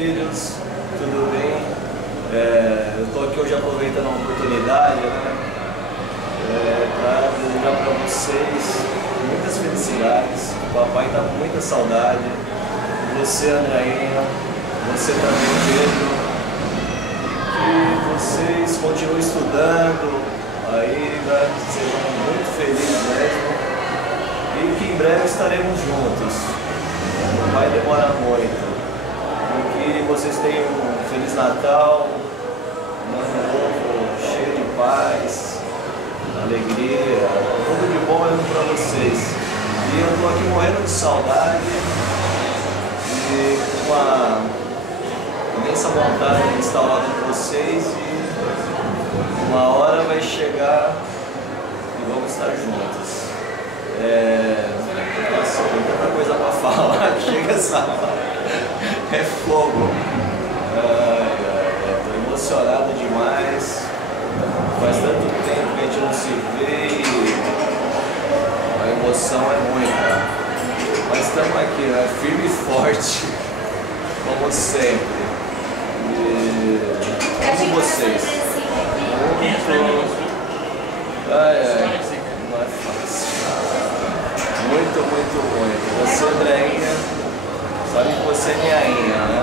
filhos, tudo bem? Eu estou aqui hoje aproveitando a oportunidade, né, para desejar para vocês muitas felicidades. O papai está com muita saudade. Você, Andrainha, você também, Pedro. Que vocês continuem estudando ainda, sejam muito felizes mesmo. E que em breve estaremos juntos. Não vai demorar muito. E que vocês tenham um Feliz Natal, um ano novo, cheio de paz, alegria, tudo de bom mesmo para vocês. E eu estou aqui morrendo de saudade e com uma imensa vontade de estar lá com vocês, e uma hora vai chegar e vamos estar juntos. Nossa, tem tanta coisa para falar, chega essa hora. É fogo. Estou emocionado demais. Faz tanto tempo que a gente não se vê e a emoção é muita. Mas estamos aqui, né? Firme e forte, como sempre. E amo vocês. Muito. Não é fácil. Muito. Você, Andréinha, sabe que você é minha rainha, né?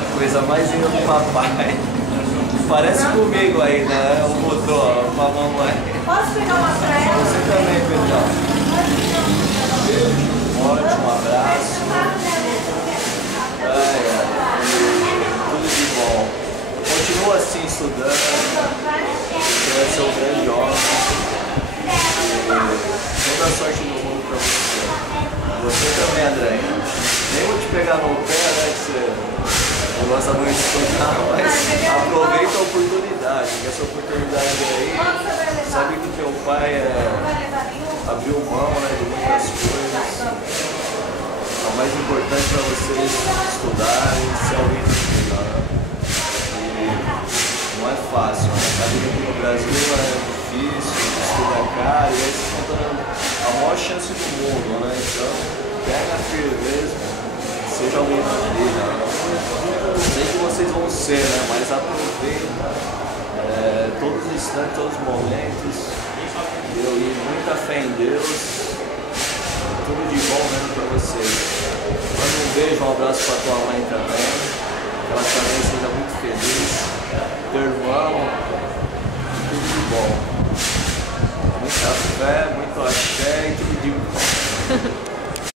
A coisa mais linda do papai. Parece comigo aí, né? O motor com a mamãe. Posso pegar uma pra ela? Você também, Pedrão. Beijo, forte, um abraço. Tudo de bom. Continua assim estudando. Você vai ser um grande homem. Toda a sorte do mundo pra você. Você também, Andréinha. Nem vou te pegar no pé, né? Que você não gosta muito de estudar, mas aproveita a oportunidade. Que essa oportunidade aí, sabe que teu pai abriu mão, né, de muitas coisas. O mais importante para vocês estudarem, se alguém estudar. E não é fácil, né? Sabe que aqui no Brasil é difícil, estuda caro, e aí vocês estão dando a maior chance do mundo, né? Então, pega firmeza, seja alguém na vida. Sei que vocês vão ser, né? Mas aproveita todos os instantes, todos os momentos. E muita fé em Deus. Tudo de bom mesmo para vocês. Manda um beijo, um abraço para tua mãe também. Que ela também seja muito feliz. Teu irmão. Tudo de bom. Muita fé, muito axé e tudo de bom.